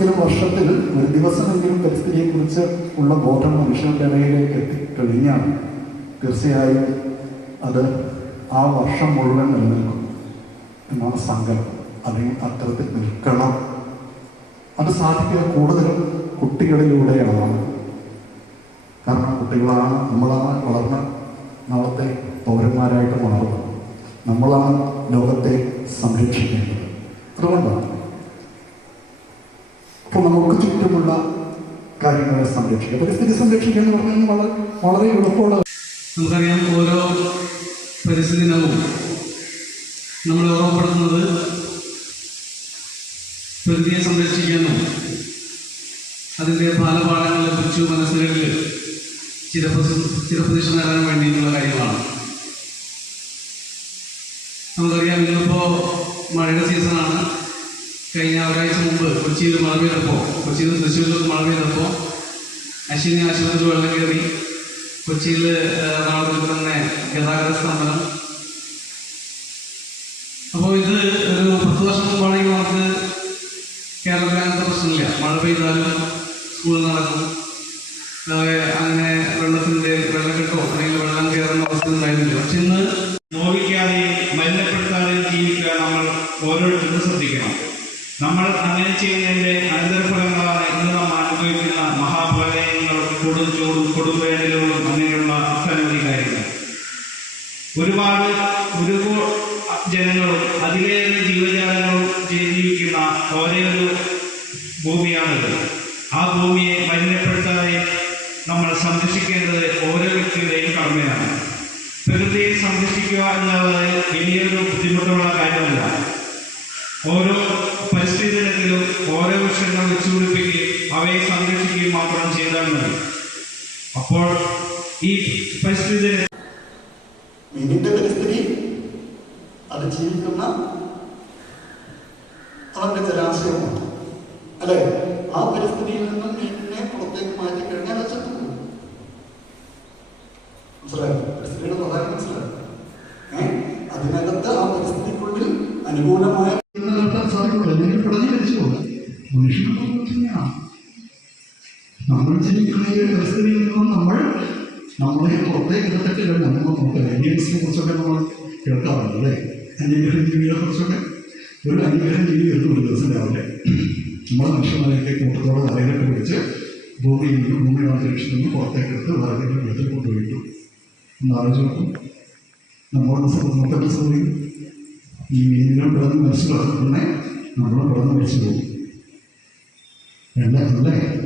ദിവസമെങ്കിലും വർഷത്തിൽ ഒരു ദിവസമെങ്കിലും പരിസ്ഥിതിയെ കുറിച്ച് ഉള്ള ബോധം മനുഷ്യരുടെ ഇടയിലേക്ക് എത്തിക്കഴിഞ്ഞാൽ തീർച്ചയായും അത് ആ വർഷം മുഴുവൻ നിലനിൽക്കും എന്നാണ് സങ്കല്പം. അല്ലെങ്കിൽ അത്തരത്തിൽ നിൽക്കണം. അത് സാധിക്കുക കൂടുതലും കുട്ടികളിലൂടെയാണ്. കാരണം കുട്ടികളാണ് നമ്മളാണ് വളർന്ന നാളത്തെ പൗരന്മാരായിട്ട് വളർന്നത് നമ്മളാണ് ലോകത്തെ സംരക്ഷിക്കേണ്ടത്. അതുകൊണ്ടാണ് നമുക്ക് ചുറ്റുമുള്ള കാര്യങ്ങളെ സംരക്ഷിക്കുക പരിസ്ഥിതി സംരക്ഷിക്കുക എന്ന് പറഞ്ഞാൽ വളരെ വളരെ എളുപ്പമുള്ള നമുക്കറിയാം ഓരോ പരിസ്ഥിതി ദിനവും നമ്മൾ ഓർമ്മപ്പെടുത്തുന്നത് പ്രകൃതിയെ സംരക്ഷിക്കാനും അതിന്റെ ബാലപാഠങ്ങളെ കുറിച്ച് മനസ്സുകളിൽ ചിരപ്രതി ചിരപ്രതിഷ്ഠ നേടാൻ വേണ്ടിയിട്ടുള്ള കാര്യങ്ങളാണ്. നമുക്കറിയാം ഇന്നിപ്പോൾ മഴയുടെ സീസണാണ് കഴിഞ്ഞ ഒരാഴ്ച മുമ്പ് കൊച്ചിയിൽ മഴ പെയ്തപ്പോൾ കൊച്ചിയിൽ നിന്ന് തൃശ്ശൂരിലേക്ക് മഴ പെയ്തപ്പോൾ അശ്വിനി ആശുപത്രി വെള്ളം കയറി കൊച്ചിയിൽ നാളെ തന്നെ ഗതാഗത സ്തംഭനം അപ്പോൾ ഇത് ഒരു പത്ത് വർഷം മുമ്പാണെങ്കിൽ നമുക്ക് കേരളത്തിൽ അങ്ങനത്തെ പ്രശ്നമില്ല. മഴ പെയ്താലും സ്കൂൾ നടക്കും. അങ്ങനെ വലിയൊരു ബുദ്ധിമുട്ടുള്ള കാര്യമല്ല. ഓരോ പരിസ്ഥിതിയിലെങ്കിലും ഓരോ വൃക്ഷങ്ങൾ വെച്ചുപിടിപ്പിക്കുകയും അവയെ സംരക്ഷിക്കുകയും മാത്രം ചെയ്താൽ മതി. അപ്പോൾ ഈ പരിസ്ഥിതി മീനിന്റെ പരിസ്ഥിതി അത് ജീവിക്കുന്ന അവന്റെ ജലാശയമാണ്. അല്ലെ? ആ പരിസ്ഥിതിയിൽ നിന്നും മീനിനെ പുറത്തേക്ക് മാറ്റി കഴിഞ്ഞാൽ അത് ചത്തുപോകും മനസ്സിലായോ? ജീവിക്കുന്ന ഈ നിന്നും നമ്മൾ നമ്മളെ പുറത്തേക്ക് കഴിഞ്ഞാൽ നമ്മൾ നോക്കുക അന്യഗ്രഹത്തിനെ കുറിച്ചൊക്കെ നമ്മൾ കേൾക്കാറുണ്ട് അല്ലേ? അന്യഗ്രഹ ജീവികളെ കുറിച്ചൊക്കെ. ഒരു അന്യഗ്രഹ ജീവി വരുന്നു ഒരു ദിവസം രാവിലെ നമ്മൾ മനുഷ്യന്മാരെയൊക്കെ കൂട്ടത്തോടെ തലയിലൊക്കെ പിടിച്ച് ഭൂമിയിൽ നിന്ന് ഭൂമി അന്തരീക്ഷത്തിൽ നിന്ന് പുറത്തേക്ക് എടുത്ത് വേറെ വീട്ടിൽ കൊണ്ടുപോയിട്ടു. ഒന്ന് ആലോചിച്ച് നോക്കും. നമ്മുടെ നമുക്കെന്ത് സമയം ഈ മീനിനെ പിറന്ന് മരിച്ചു നമ്മളെ പിറന്ന് മരിച്ചു പോകും. അല്ലേ?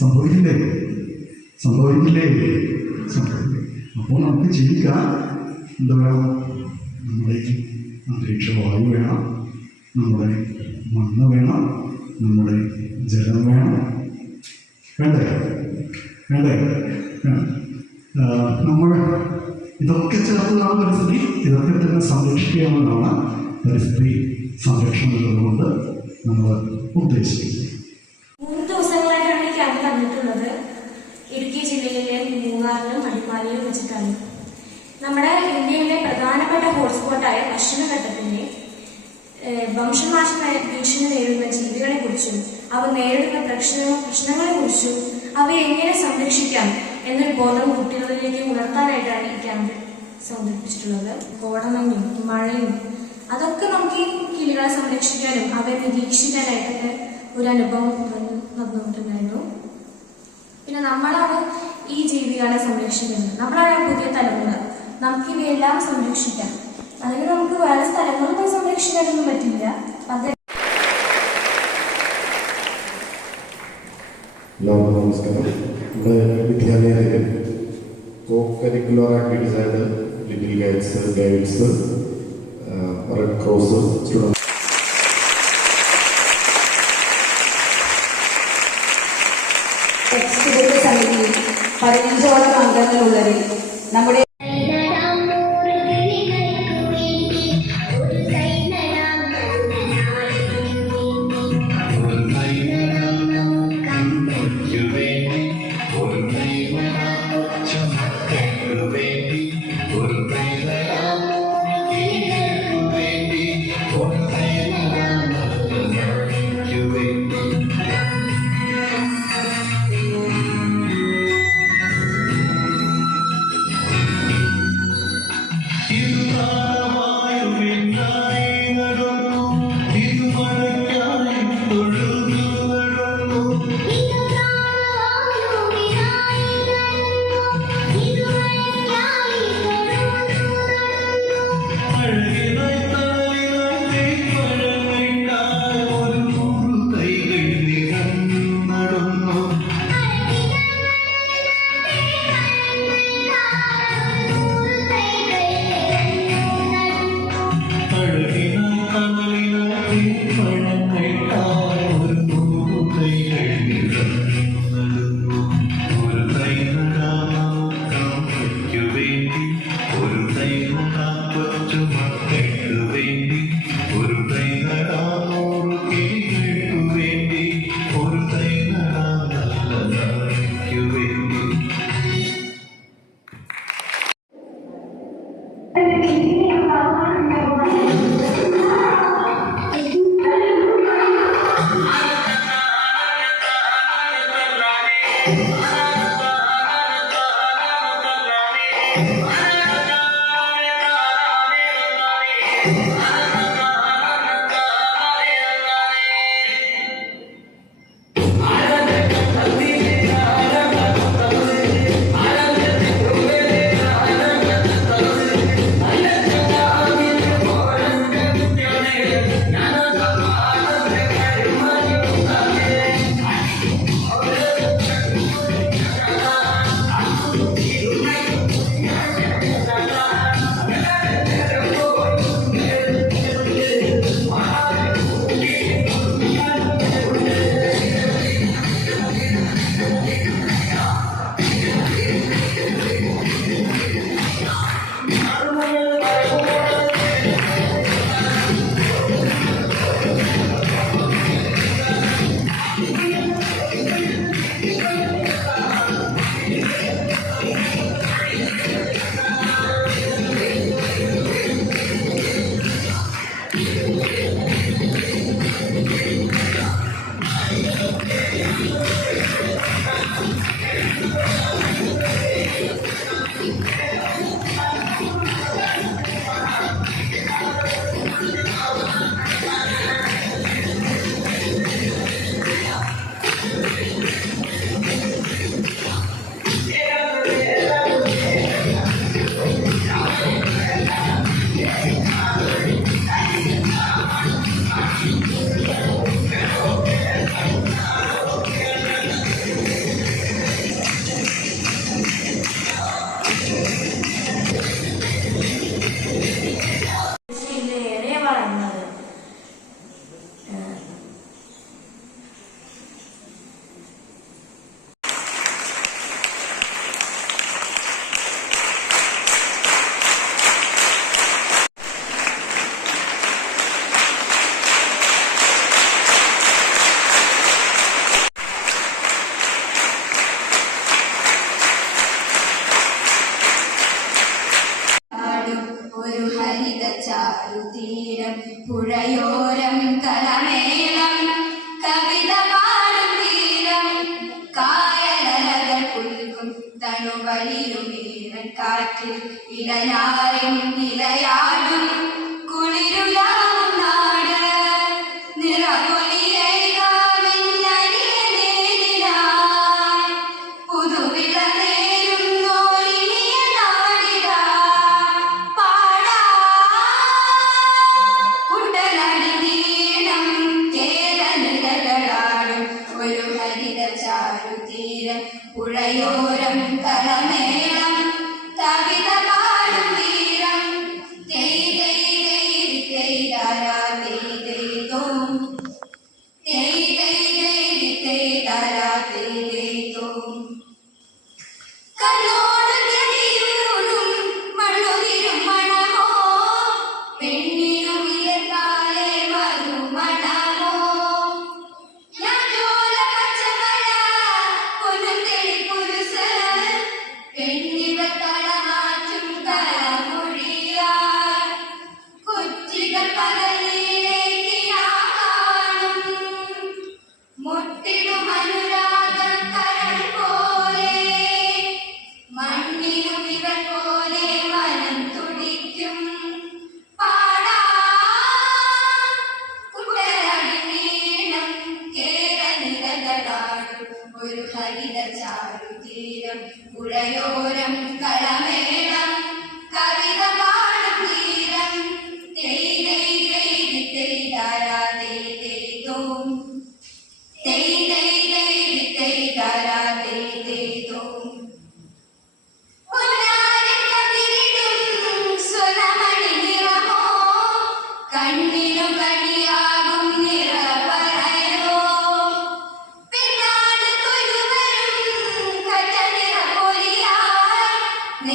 സംഭവിക്കില്ലേ? സംഭവിക്കില്ലേ? അപ്പോൾ നമുക്ക് ജീവിക്കാൻ എന്താ വേണം? നമ്മുടെ അന്തരീക്ഷ വായു വേണം. നമ്മുടെ മണ്ണ് വേണം. നമ്മുടെ ജലം വേണം. വേണ്ടേ? വേണ്ടേ? വേണം. നമ്മൾ ഇതൊക്കെ ചേർത്തതാണ് പരിസ്ഥിതി. ഇതൊക്കെ തന്നെ സംരക്ഷിക്കാമെന്നാണ് പരിസ്ഥിതി സംരക്ഷണം എന്നതുകൊണ്ട് നമ്മൾ ഉദ്ദേശിക്കുന്നത്. നമ്മുടെ ഇന്ത്യയിലെ പ്രധാനപ്പെട്ട ഹോട്ട്സ്പോട്ടായ പശ്ചിമഘട്ടത്തിന്റെ വംശനാശമായ വംശനാശ ഭീഷണി നേരിടുന്ന ജീവികളെ കുറിച്ചും അവ നേരിടുന്ന പ്രശ്ന പ്രശ്നങ്ങളെ കുറിച്ചും അവയെ എങ്ങനെ സംരക്ഷിക്കാം എന്നൊരു ബോധം കുട്ടികളിലേക്ക് ഉണർത്താനായിട്ടാണ് ഈ ക്യാമ്പ് സംഘടിപ്പിച്ചിട്ടുള്ളത്. കോടമഞ്ഞും മഴയും അതൊക്കെ നമുക്ക് ഈ കിളികളെ സംരക്ഷിക്കാനും അവയെ നിരീക്ഷിക്കാനായിട്ടൊക്കെ ഒരു അനുഭവം നടന്നുകൊണ്ടിരുന്നായിരുന്നു പിന്നെ നമ്മളാണ് ഈ ജീവികളെ സംരക്ഷിക്കുന്നത്. നമ്മളാണ് പുതിയ തലമുറ. നമുക്ക് ഇവയെല്ലാം സംരക്ഷിക്കാം. അല്ലെങ്കിൽ നമുക്ക് വേറെ സ്ഥലങ്ങളിൽ പോയി സംരക്ഷിക്കാനൊന്നും പറ്റില്ല. അത്. എല്ലാവർക്കും നമസ്കാരം. നമ്മുടെ വിദ്യാലയത്തിൽ കോ കരിക്കുലർ ആക്ടിവിറ്റീസ് ആയിട്ട് little guides guides red cross students പതിനഞ്ചോളം അംഗങ്ങളുള്ളതിൽ നമ്മുടെ Amen. പുൽകും തണുവഴിയും ഈറൻ കാറ്റിൽ ഇടയാറും ഇലയാടും കുളിരുലാവും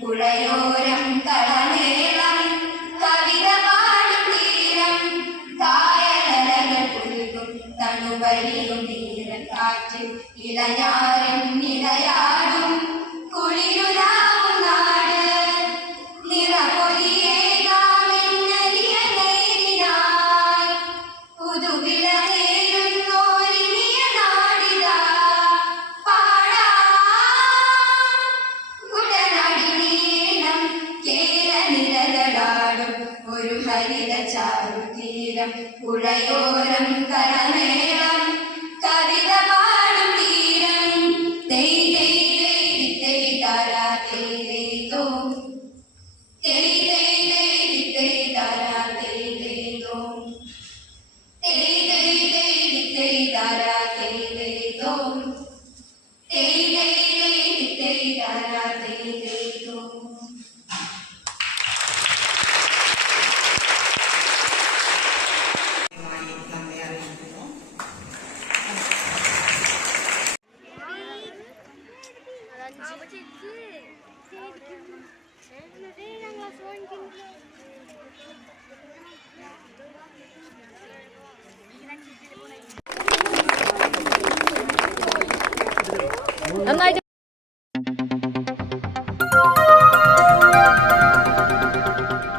Por la hora.